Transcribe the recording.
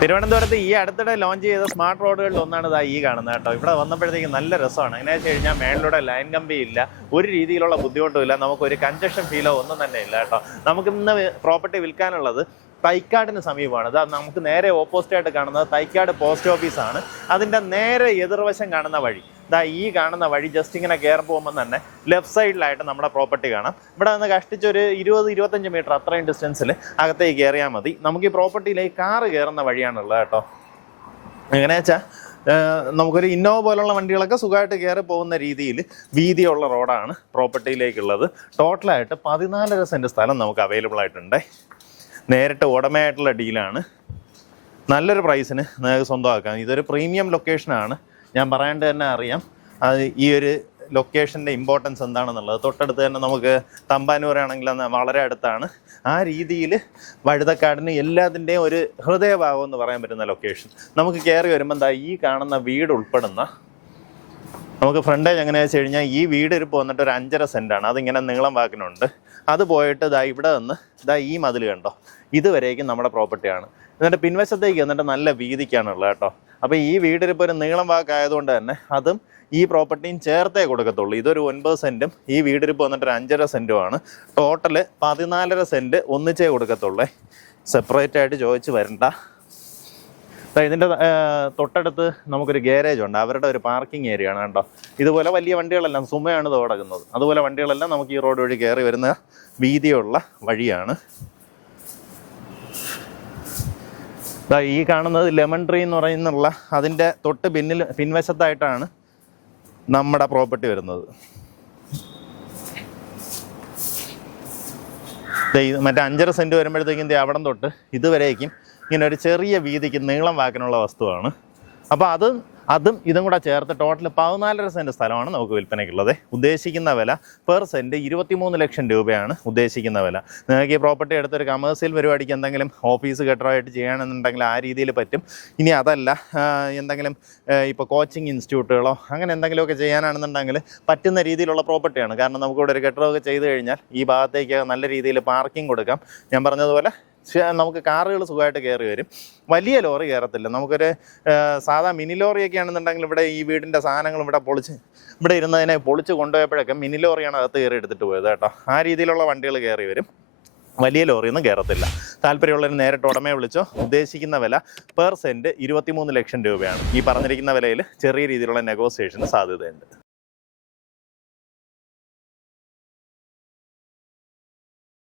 തിരുവനന്തപുരത്ത് ഈ അടുത്തിടെ ലോഞ്ച് ചെയ്ത സ്മാർട്ട് റോഡുകളിൽ ഒന്നാണ് ഈ കാണുന്നത് കേട്ടോ. ഇവിടെ വന്നപ്പോഴത്തേക്ക് നല്ല രസമാണ്. എങ്ങനെയാ വെച്ച് കഴിഞ്ഞാൽ മേളിലൂടെ ലൈൻ കമ്പി ഇല്ല, ഒരു രീതിയിലുള്ള ബുദ്ധിമുട്ടും ഇല്ല, നമുക്കൊരു കൺജഷൻ ഫീലോ ഒന്നും തന്നെ ഇല്ല കേട്ടോ. നമുക്ക് ഇന്ന് പ്രോപ്പർട്ടി വിൽക്കാനുള്ളത് തൈക്കാടിന് സമീപമാണ്. ഇതാ നമുക്ക് നേരെ ഓപ്പോസിറ്റ് ആയിട്ട് കാണുന്നത് തൈക്കാട് പോസ്റ്റ് ഓഫീസാണ്. അതിൻ്റെ നേരെ എതിർവശം കാണുന്ന വഴി, ഇതാ ഈ കാണുന്ന വഴി ജസ്റ്റ് ഇങ്ങനെ കയറി പോകുമ്പോൾ തന്നെ ലെഫ്റ്റ് സൈഡിലായിട്ട് നമ്മുടെ പ്രോപ്പർട്ടി കാണാം. ഇവിടെ നിന്ന് കഷ്ടിച്ചൊരു 20-25 മീറ്റർ അത്രയും ഡിസ്റ്റൻസിൽ അകത്തേക്ക് കയറിയാൽ മതി. നമുക്ക് ഈ പ്രോപ്പർട്ടിയിലേക്ക് കാറ് കയറുന്ന വഴിയാണുള്ളത് കേട്ടോ. എങ്ങനെയാ വെച്ചാൽ നമുക്കൊരു ഇന്നോവ പോലുള്ള വണ്ടികളൊക്കെ സുഖമായിട്ട് കയറി പോകുന്ന രീതിയിൽ വീതിയുള്ള റോഡാണ് പ്രോപ്പർട്ടിയിലേക്കുള്ളത്. ടോട്ടലായിട്ട് 14.5 സെൻറ്റ് സ്ഥലം നമുക്ക് അവൈലബിൾ ആയിട്ടുണ്ട്. നേരിട്ട് ഉടമയായിട്ടുള്ള ഡീലാണ്. നല്ലൊരു പ്രൈസിന് നിങ്ങൾക്ക് സ്വന്തമാക്കാം. ഇതൊരു പ്രീമിയം ലൊക്കേഷനാണ്. ഞാൻ പറയാണ്ട് തന്നെ അറിയാം അത് ഈ ഒരു ലൊക്കേഷൻ്റെ ഇമ്പോർട്ടൻസ് എന്താണെന്നുള്ളത്. തൊട്ടടുത്ത് തന്നെ നമുക്ക് തമ്പാനൂരാണെങ്കിൽ വളരെ അടുത്താണ്. ആ രീതിയിൽ വഴുതക്കാടിന് എല്ലാത്തിൻ്റെയും ഒരു ഹൃദയഭാഗം എന്ന് പറയാൻ പറ്റുന്ന ലൊക്കേഷൻ. നമുക്ക് കയറി വരുമ്പോൾ എന്താ ഈ കാണുന്ന വീട് ഉൾപ്പെടുന്ന നമുക്ക് ഫ്രണ്ടേജ് എങ്ങനെയാണെന്ന് വെച്ച് കഴിഞ്ഞാൽ ഈ വീട് ഇപ്പോൾ വന്നിട്ട് ഒരു 5.5 സെൻറ്റാണ്. അതിങ്ങനെ നീളം വാക്കിനുണ്ട്. അത് പോയിട്ട് ഇവിടെ നിന്ന് ഈ മതിൽ കണ്ടോ, ഇതുവരേക്കും നമ്മുടെ പ്രോപ്പർട്ടിയാണ്. എന്നിട്ട് പിൻവശത്തേക്ക് എന്നിട്ട് നല്ല വീതിക്കാണുള്ളത് കേട്ടോ. അപ്പോൾ ഈ വീടിനിപ്പോൾ ഒരു നീളം വാക്കായതുകൊണ്ട് തന്നെ അതും ഈ പ്രോപ്പർട്ടിയും ചേർത്തേ കൊടുക്കത്തുള്ളൂ. ഇതൊരു 9 സെൻറ്റും ഈ വീടിനിപ്പോൾ വന്നിട്ട് ഒരു 5.5 സെൻറ്റുമാണ്. ടോട്ടല് 14.5 സെൻറ്റ് ഒന്നിച്ചേ കൊടുക്കത്തുള്ളേ, സെപ്പറേറ്റ് ആയിട്ട് ചോദിച്ച് വരണ്ട. ഇതിൻ്റെ തൊട്ടടുത്ത് നമുക്കൊരു ഗാരേജ് ഉണ്ട്, അവരുടെ ഒരു പാർക്കിംഗ് ഏരിയ ആണ് കേട്ടോ. ഇതുപോലെ വലിയ വണ്ടികളെല്ലാം സുമയാണ് തോടക്കുന്നത്. അതുപോലെ വണ്ടികളെല്ലാം നമുക്ക് ഈ റോഡ് വഴി കയറി വരുന്ന വീതിയുള്ള വഴിയാണ്. ഈ കാണുന്നത് ലെമൺ ട്രീ എന്ന് പറയുന്നുള്ള അതിൻ്റെ തൊട്ട് പിൻവശത്തായിട്ടാണ് നമ്മുടെ പ്രോപ്പർട്ടി വരുന്നത്. മറ്റേ 5.5 സെൻറ്റ് വരുമ്പോഴത്തേക്കും അവിടം തൊട്ട് ഇതുവരേക്കും ഇങ്ങനെ ഒരു ചെറിയ വീതിക്ക് നീളം വാക്കിനുള്ള വസ്തുവാണ്. അപ്പോൾ അതും ഇതും കൂടെ ചേർത്ത് ടോട്ടൽ 14.5 സെൻറ്റ് സ്ഥലമാണ് നമുക്ക് വിൽപ്പനയ്ക്കുള്ളത്. ഉദ്ദേശിക്കുന്ന വില പെർ സെൻറ്റ് 23 ലക്ഷം രൂപയാണ് ഉദ്ദേശിക്കുന്ന വില. നിങ്ങൾക്ക് ഈ പ്രോപ്പർട്ടി എടുത്തൊരു കമേഴ്സ്യൽ പരിപാടിക്ക് എന്തെങ്കിലും ഓഫീസ് കെട്ടറായിട്ട് ചെയ്യണമെന്നുണ്ടെങ്കിൽ ആ രീതിയിൽ പറ്റും. ഇനി അതല്ല എന്തെങ്കിലും ഇപ്പോൾ കോച്ചിങ് ഇൻസ്റ്റിറ്റ്യൂട്ടുകളോ അങ്ങനെ എന്തെങ്കിലുമൊക്കെ ചെയ്യാനാണെന്നുണ്ടെങ്കിൽ പറ്റുന്ന രീതിയിലുള്ള പ്രോപ്പർട്ടിയാണ്. കാരണം നമുക്കിവിടെ ഒരു കെട്ടറൊക്കെ ചെയ്ത് കഴിഞ്ഞാൽ ഈ ഭാഗത്തേക്ക് നല്ല രീതിയിൽ പാർക്കിംഗ് കൊടുക്കാം. ഞാൻ പറഞ്ഞതുപോലെ നമുക്ക് കാറുകൾ സുഖമായിട്ട് കയറി വരും. വലിയ ലോറി കയറത്തില്ല. നമുക്കൊരു സാധാ മിനി ലോറിയൊക്കെ ആണെന്നുണ്ടെങ്കിൽ ഇവിടെ ഈ വീടിൻ്റെ സാധനങ്ങൾ ഇവിടെ ഇരുന്നതിനെ പൊളിച്ച് കൊണ്ടുപോയപ്പോഴൊക്കെ മിനി ലോറിയാണ് അകത്ത് കയറി എടുത്തിട്ട് പോയത് കേട്ടോ. ആ രീതിയിലുള്ള വണ്ടികൾ കയറി വരും. വലിയ ലോറിയൊന്നും കയറത്തില്ല. താല്പര്യമുള്ളവർ നേരിട്ട് ഉടമയെ വിളിച്ചോ. ഉദ്ദേശിക്കുന്ന വില പെർ സെൻറ്റ് 23 ലക്ഷം രൂപയാണ്. ഈ പറഞ്ഞിരിക്കുന്ന വിലയിൽ ചെറിയ രീതിയിലുള്ള നെഗോസിയേഷന് സാധ്യതയുണ്ട്.